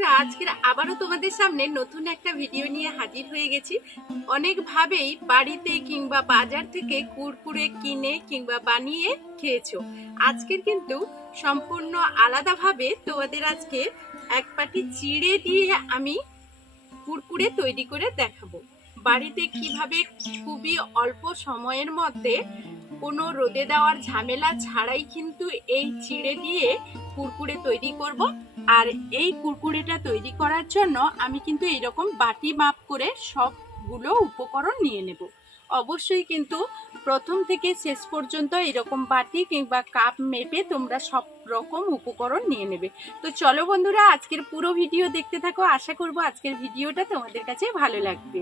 বন্ধুরা, আজকের আবারও তোমাদের সামনে নতুন একটা ভিডিও নিয়ে হাজির হয়ে গেছি। অনেকভাবেই বাড়িতে কিংবা বাজার থেকে কুরকুরে কিনে কিংবা বানিয়ে খেয়েছো। আজকের কিন্তু সম্পূর্ণ আলাদাভাবে তোমাদের আজকে এক পাটি চিড়ে দিয়ে আমি কুরকুরে তৈরি করে দেখাবো। বাড়িতে কীভাবে খুবই অল্প সময়ের মধ্যে কোনো রোদে দেওয়ার ঝামেলা ছাড়াই কিন্তু এই চিড়ে দিয়ে কুরকুরে তৈরি করব। আর এই কুরকুরেটা তৈরি করার জন্য আমি কিন্তু এরকম বাটি মাপ করে সবগুলো উপকরণ নিয়ে নেব। অবশ্যই কিন্তু প্রথম থেকে শেষ পর্যন্ত এরকম বাটি কিংবা কাপ মেপে তোমরা সব রকম উপকরণ নিয়ে নেবে। তো চলো বন্ধুরা, আজকের পুরো ভিডিও দেখতে থাকো। আশা করব আজকের ভিডিওটা তোমাদের কাছে ভালো লাগবে।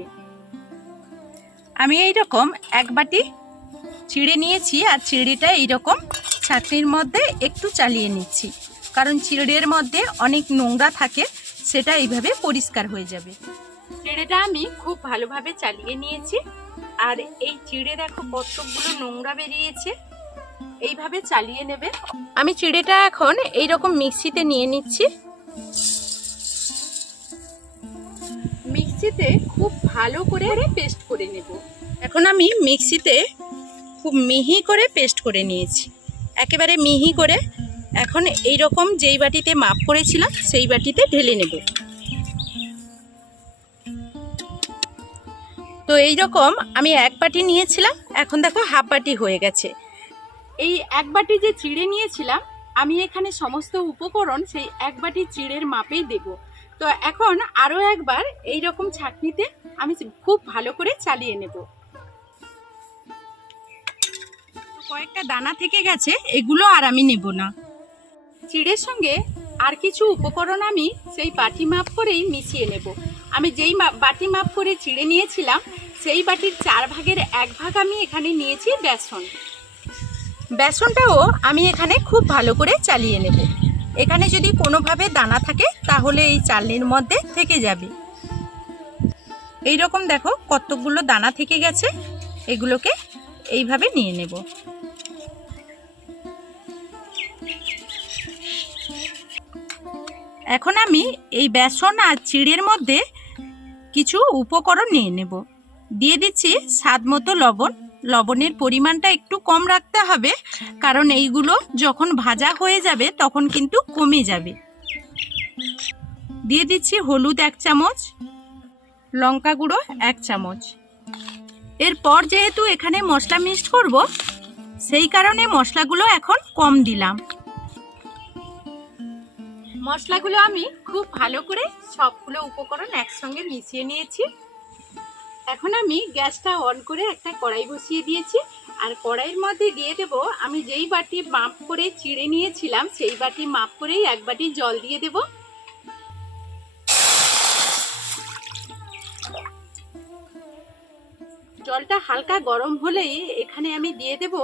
আমি এই রকম এক বাটি ছিঁড়ে নিয়েছি আর চিড়েটা এইরকম ছাঁকনির মধ্যে একটু চালিয়ে নিচ্ছি। কারণ চিড়ের মধ্যে অনেক নোংরা থাকে, সেটা এইভাবে পরিষ্কার হয়ে যাবে। চিড়েটা আমি খুব ভালোভাবে চালিয়ে নিয়েছি। আর এই চিড়ে দেখো কতগুলো নোংরা বেরিয়েছে। এইভাবে চালিয়ে নেবে। আমি চিড়েটা এখন এই রকম মিক্সিতে নিয়ে নিচ্ছি। মিক্সিতে খুব ভালো করে পেস্ট করে নেব। এখন আমি মিক্সিতে খুব মিহি করে পেস্ট করে নিয়েছি। একেবারে মিহি করে এখন এই রকম যেই বাটিতে মাপ করেছিলাম, সেই বাটিতে ঢেলে নেব। তো এই রকম আমি এক বাটি নিয়েছিলাম, এখন দেখো হাফ বাটি হয়ে গেছে। এই এক বাটি যে চিড়ে নিয়েছিলাম, আমি এখানে সমস্ত উপকরণ সেই এক বাটি চিড়ের মাপেই দেব। তো এখন আরও একবার এই রকম ছাঁকনিতে আমি খুব ভালো করে চালিয়ে নেব। কয়েকটা দানা থেকে গেছে, এগুলো আর আমি নেব না। চিড়ের সঙ্গে আর কিছু উপকরণ আমি সেই বাটি মাপ করেই মিশিয়ে নেব। আমি যেই বাটি মাপ করে চিড়ে নিয়েছিলাম, সেই বাটির চার ভাগের এক ভাগ আমি এখানে নিয়েছি বেসন। বেসনটাও আমি এখানে খুব ভালো করে চালিয়ে নেব। এখানে যদি কোনোভাবে দানা থাকে, তাহলে এই চালনির মধ্যে থেকে যাবে। এই রকম দেখো কতগুলো দানা থেকে গেছে, এগুলোকে এইভাবে নিয়ে নেব। এখন আমি এই বেসন আর চিড়ের মধ্যে কিছু উপকরণ নিয়ে নেব। দিয়ে দিচ্ছি স্বাদ মতো লবণ। লবণের পরিমাণটা একটু কম রাখতে হবে, কারণ এইগুলো যখন ভাজা হয়ে যাবে তখন কিন্তু কমে যাবে। দিয়ে দিচ্ছি হলুদ এক চামচ, লঙ্কা গুঁড়ো এক চামচ। এরপর যেহেতু এখানে মশলা মিক্সড করব, সেই কারণে মশলাগুলো এখন কম দিলাম। মশলাগুলো আমি খুব ভালো করে সবগুলো উপকরণ একসঙ্গে মিশিয়ে নিয়েছি। এখন আমি গ্যাসটা অন করে একটা কড়াই বসিয়ে দিয়েছি। আর কড়াইয়ের মধ্যে দিয়ে দেব, আমি যেই বাটি মাপ করে চিড়ে নিয়েছিলাম, সেই বাটি মাপ করেই এক বাটি জল দিয়ে দেব। জলটা হালকা গরম হলেই এখানে আমি দিয়ে দেব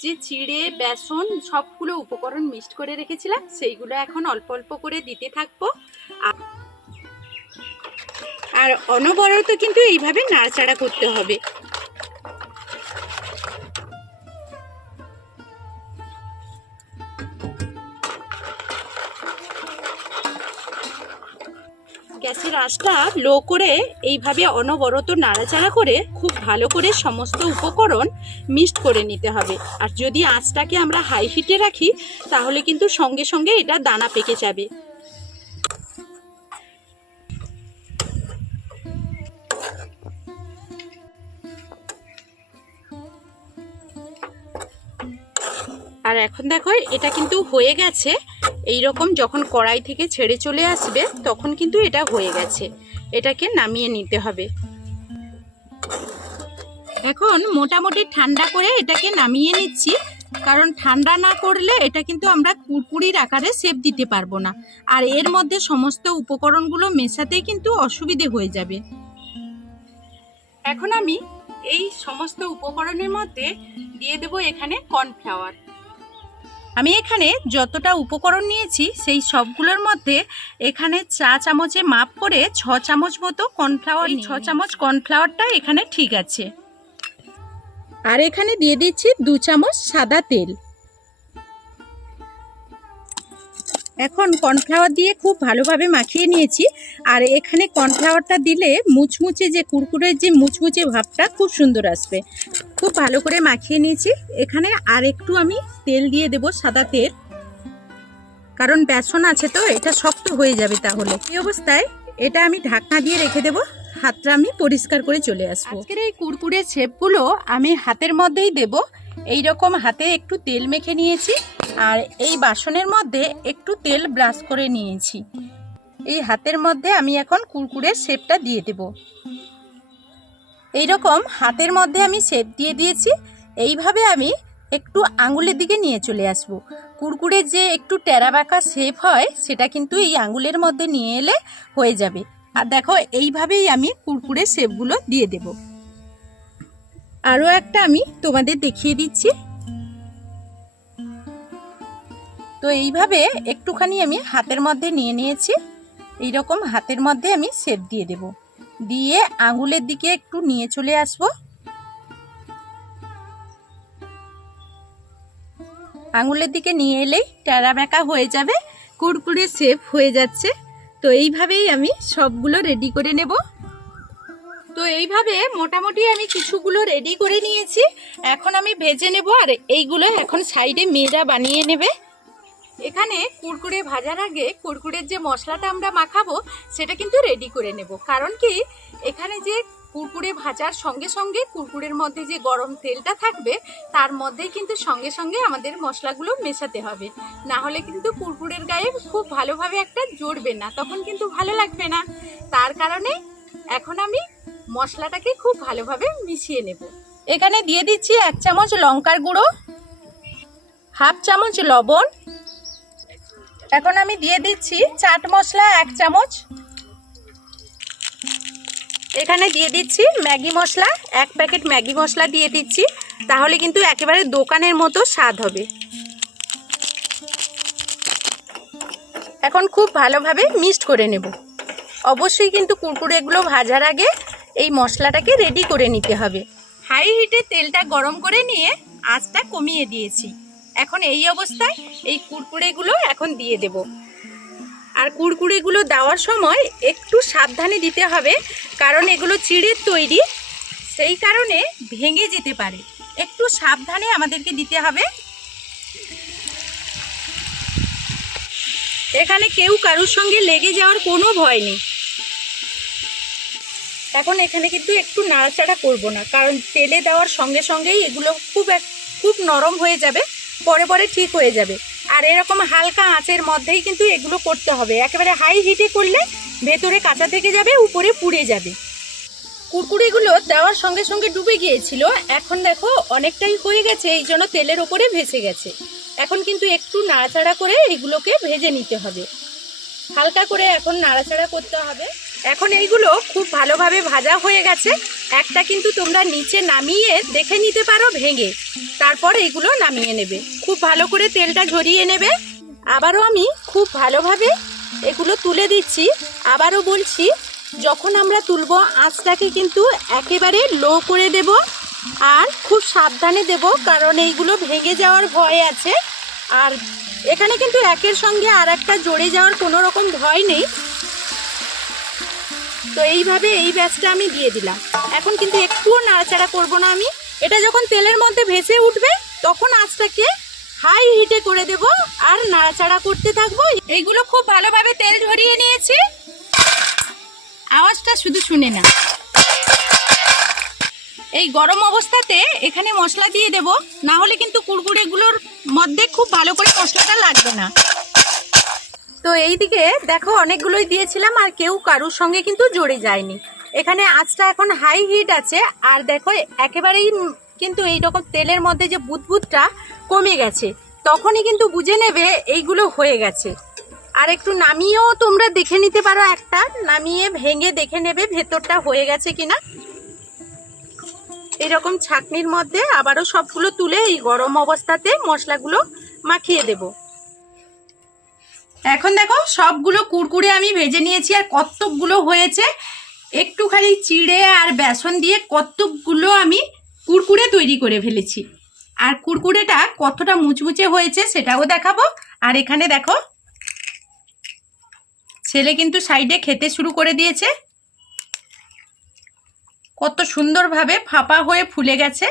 যে চিড়ে বেসন সবগুলো উপকরণ মিক্সড করে রেখেছিলাম, সেইগুলো এখন অল্প অল্প করে দিতে থাকব। আর অনবরত কিন্তু এইভাবে নাড়াচাড়া করতে হবে। আঁচটা লো করে এইভাবে অনবরত নাড়াচাড়া করে খুব ভালো করে সমস্ত উপকরণ মিক্সড করে নিতে হবে। আর যদি আঁচটাকে আমরা হাই হিটে রাখি, তাহলে কিন্তু সঙ্গে সঙ্গে এটা দানা পেকে যাবে। আর এখন দেখো, এটা কিন্তু হয়ে গেছে। এই রকম যখন কড়াই থেকে ছেড়ে চলে আসবে, তখন কিন্তু এটা হয়ে গেছে। এটাকে নামিয়ে নিতে হবে। এখন মোটামুটি ঠান্ডা করে এটাকে নামিয়ে নিচ্ছি। কারণ ঠান্ডা না করলে এটা কিন্তু আমরা কুরকুরির আকারে শেপ দিতে পারব না। আর এর মধ্যে সমস্ত উপকরণগুলো মেশাতে কিন্তু অসুবিধে হয়ে যাবে। এখন আমি এই সমস্ত উপকরণের মধ্যে দিয়ে দেব এখানে কর্নফ্লাওয়ার। আমি এখানে যতটা উপকরণ নিয়েছি সেই সবগুলোর মধ্যে এখানে চা চামচে মাপ করে ছ চামচ মতো কর্নফ্লাওয়ার ছ চামচ কর্নফ্লাওয়ারটা এখানে ঠিক আছে। আর এখানে দিয়ে দিচ্ছি দু চামচ সাদা তেল। এখন কর্নফ্লাওয়ার দিয়ে খুব ভালোভাবে মাখিয়ে নিয়েছি। আর এখানে কর্নফ্লাওয়ারটা দিলে মুচমুচে যে কুরকুরের যে মুচমুচে ভাবটা খুব সুন্দর আসবে। খুব ভালো করে মাখিয়ে নিয়েছি। এখানে আর একটু আমি তেল দিয়ে দেব সাদা তেল। কারণ বেসন আছে তো, এটা শক্ত হয়ে যাবে তাহলে। এই অবস্থায় এটা আমি ঢাকনা দিয়ে রেখে দেব। হাতটা আমি পরিষ্কার করে চলে আসব। আজকের এই কুরকুরে শেপগুলো আমি হাতের মধ্যেই দেব। এই রকম হাতে একটু তেল মেখে নিয়েছি আর এই বাসনের মধ্যে একটু তেল ব্রাশ করে নিয়েছি। এই হাতের মধ্যে আমি এখন কুরকুরের শেপটা দিয়ে দেব। এই রকম হাতের মধ্যে আমি শেপ দিয়ে দিয়েছি। এইভাবে আমি একটু আঙুলের দিকে নিয়ে চলে আসব। কুরকুরের যে একটু টেরা বাঁকা শেপ হয়, সেটা কিন্তু এই আঙুলের মধ্যে নিয়ে এলে হয়ে যাবে। আর দেখো, এইভাবেই আমি কুরকুরের শেপগুলো দিয়ে দেব। আরও একটা আমি তোমাদের দেখিয়ে দিচ্ছি। তো এইভাবে একটুখানি আমি হাতের মধ্যে নিয়ে নিয়েছি। এই রকম হাতের মধ্যে আমি শেপ দিয়ে দেব। দিয়ে আঙুলের দিকে একটু নিয়ে চলে আসব। আঙুলের দিকে নিয়ে এলেই টেরা বেঁকা হয়ে যাবে, কুরকুরে শেপ হয়ে যাচ্ছে। তো এইভাবেই আমি সবগুলো রেডি করে নেব। তো এইভাবে মোটামুটি আমি কিছুগুলো রেডি করে নিয়েছি। এখন আমি ভেজে নেব আর এইগুলো এখন সাইডে মেয়েরা বানিয়ে নেবে। এখানে কুরকুরে ভাজার আগে কুরকুরের যে মশলাটা আমরা মাখাবো, সেটা কিন্তু রেডি করে নেব। কারণ কি, এখানে যে কুরকুরে ভাজার সঙ্গে সঙ্গে কুরকুরের মধ্যে যে গরম তেলটা থাকবে, তার মধ্যেই কিন্তু সঙ্গে সঙ্গে আমাদের মশলাগুলো মেশাতে হবে। না হলে কিন্তু কুরকুরের গায়ে খুব ভালোভাবে একটা জড়বে না, তখন কিন্তু ভালো লাগবে না। তার কারণে এখন আমি মশলাটাকে খুব ভালোভাবে মিশিয়ে নেব। এখানে দিয়ে দিচ্ছি এক চামচ লঙ্কার গুঁড়ো, হাফ চামচ লবণ এখন আমি দিয়ে দিচ্ছি চাট মশলা এক চামচ। এখানে দিয়ে দিচ্ছি ম্যাগি মশলা, এক প্যাকেট ম্যাগি মশলা দিয়ে দিচ্ছি, তাহলে কিন্তু একেবারে দোকানের মতো স্বাদ হবে। এখন খুব ভালোভাবে মিক্সড করে নেব। অবশ্যই কিন্তু কুরকুরেগুলো ভাজার আগে এই মশলাটাকে রেডি করে নিতে হবে। হাই হিটে তেলটা গরম করে নিয়ে আঁচটা কমিয়ে দিয়েছি। এখন এই অবস্থায় এই কুরকুরেগুলো এখন দিয়ে দেব। আর কুরকুরেগুলো দেওয়ার সময় একটু সাবধানে দিতে হবে, কারণ এগুলো চিড়ের তৈরি, সেই কারণে ভেঙে যেতে পারে। একটু সাবধানে আমাদেরকে দিতে হবে। এখানে কেউ কারোর সঙ্গে লেগে যাওয়ার কোনো ভয় নেই। এখন এখানে কিন্তু একটু নাড়াচাড়া করব না, কারণ তেলে দেওয়ার সঙ্গে সঙ্গেই এগুলো খুব এক, খুব নরম হয়ে যাবে। পরে পরে ঠিক হয়ে যাবে। আর এরকম হালকা আঁচের মধ্যেই কিন্তু এগুলো করতে হবে। একেবারে হাই হিটে করলে ভেতরে কাঁচা থেকে যাবে, উপরে পুড়ে যাবে। কুরকুরিগুলো দেওয়ার সঙ্গে সঙ্গে ডুবে গিয়েছিল। এখন দেখো অনেকটাই হয়ে গেছে, এই জন্য তেলের ওপরে ভেসে গেছে। এখন কিন্তু একটু নাড়াচাড়া করে এগুলোকে ভেজে নিতে হবে। হালকা করে এখন নাড়াচাড়া করতে হবে। এখন এইগুলো খুব ভালোভাবে ভাজা হয়ে গেছে। একটা কিন্তু তোমরা নিচে নামিয়ে দেখে নিতে পারো ভেঙে। তারপর এইগুলো নামিয়ে নেবে। খুব ভালো করে তেলটা ঝরিয়ে নেবে। আবারও আমি খুব ভালোভাবে এগুলো তুলে দিচ্ছি। আবারও বলছি, যখন আমরা তুলব, আঁচটাকে কিন্তু একেবারে লো করে দেব আর খুব সাবধানে দেব, কারণ এইগুলো ভেঙে যাওয়ার ভয় আছে। আর এখানে কিন্তু একের সঙ্গে আর একটা জড়ে যাওয়ার কোনো রকম ভয় নেই। তো এইভাবে এই ব্যাচটা আমি দিয়ে দিলাম। এখন কিন্তু একটুও নাড়াচাড়া করব না আমি। এটা যখন তেলের মধ্যে ভেসে উঠবে, তখন আঁচটাকে হাই হিটে করে দেব আর নাড়াচাড়া করতে থাকব। এইগুলো খুব ভালোভাবে তেল ঝরিয়ে নিয়েছি। আওয়াজটা শুধু শুনে না। এই গরম অবস্থাতে এখানে মশলা দিয়ে দেব। না হলে কিন্তু কুড়কুড়েগুলোর মধ্যে খুব ভালো করে মশলাটা লাগবে না। তো এইদিকে দেখো, অনেকগুলোই দিয়েছিলাম আর কেউ কারুর সঙ্গে কিন্তু জড়ে যায়নি। এখানে আঁচটা এখন হাই হিট আছে, আর দেখো, একেবারেই কিন্তু এই রকম তেলের মধ্যে যে বুদবুদটা কমে গেছে, তখনই কিন্তু বুঝে নেবে এইগুলো হয়ে গেছে। আর একটু নামিয়েও তোমরা দেখে নিতে পারো একটা, নামিয়ে ভেঙে দেখে নেবে ভেতরটা হয়ে গেছে কিনা। এরকম ছাকনির মধ্যে আবারও সবগুলো তুলে এই গরম অবস্থাতে মশলাগুলো মাখিয়ে দেবো। এখন দেখো, সবগুলো কুরকুরে আমি ভেজে নিয়েছি আর কতকগুলো হয়েছে, একটুখানি চিড়ে আর বেসন দিয়ে কতকগুলো আমি কুরকুরে তৈরি করে ফেলেছি। আর কুরকুরেটা কতটা মুচমুচে হয়েছে সেটাও দেখাবো। আর এখানে দেখো, ছেলে কিন্তু সাইডে খেতে শুরু করে দিয়েছে। কত সুন্দরভাবে ফাঁপা হয়ে ফুলে গেছে।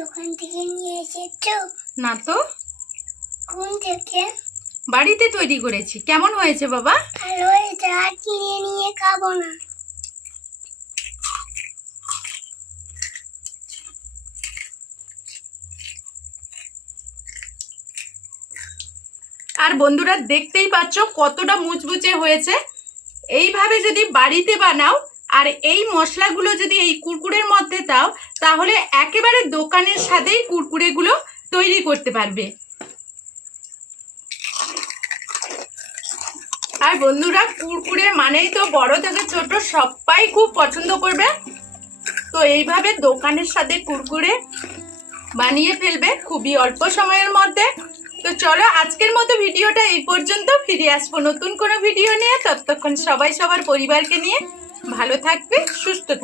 দোকান থেকে নিয়ে এসেছ? না তো? থেকে বাড়িতে তৈরি করেছি। কেমন হয়েছে বাবা? ভালো হয়েছে আর কিনে নিয়ে খাব না। আর বন্ধুরা দেখতেই পাচ্ছ কতটা মুচমুচে হয়েছে। এইভাবে যদি বাড়িতে বানাও আর এই মশলাগুলো যদি এই কুরকুরের মধ্যে দাও তাহলে একেবারে দোকানের সাথেই কুরকুরেগুলো তৈরি করতে পারবে। আর বন্ধুরা কুরকুরে মানেই তো বড় থেকে ছোট, সবাই খুব পছন্দ করবে। তো এইভাবে দোকানের সাথে কুরকুরে বানিয়ে ফেলবে খুবই অল্প সময়ের মধ্যে। তো চলো আজকের মতো ভিডিওটা এই পর্যন্ত। ফিরে আসব নতুন কোনো ভিডিও নিয়ে। ততক্ষণ সবাই সবার পরিবারকে নিয়ে ভালো থাকবে, সুস্থ থাকবে।